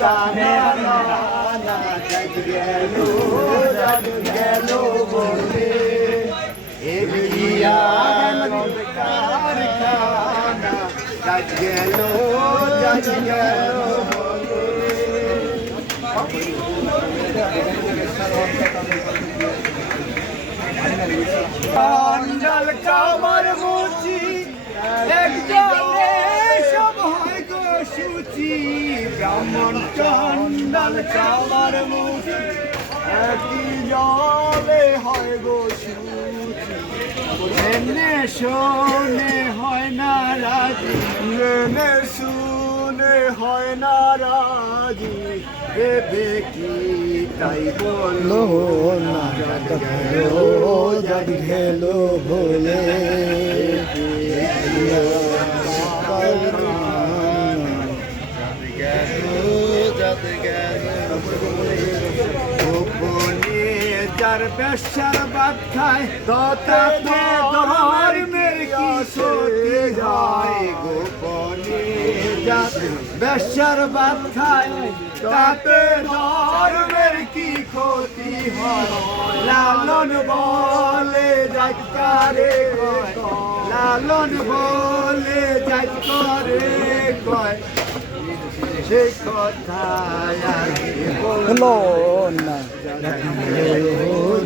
টানা না যাই গেল বলে এগিয়া কারখানা যাই গেল চন্ডাল কামার মুচি একজনে সব হয় গো সুচি ব্রাহ্মণ চন্ডাল কামার মুচি একই জলে হয় গো সুচি এনে শোনে হয় না রাজি এনে শুনে হয় না রাজি ভেবে কি তাই বলো না যাবি গেলো বলে গোপনে যার ব্যবসার বাদ খায় তাতে ধর্মের কি ক্ষতি হয় গোপনে যার ব্যবসার বাদ খায় তাতে ধর্মের কি ক্ষতি হয় লালন বলে যাইকারে লালন বলে যাইকারে কয় সে কথা হলো না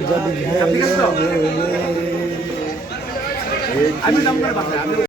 যাবি গেলো বলে আমি নাম্বার বাসায়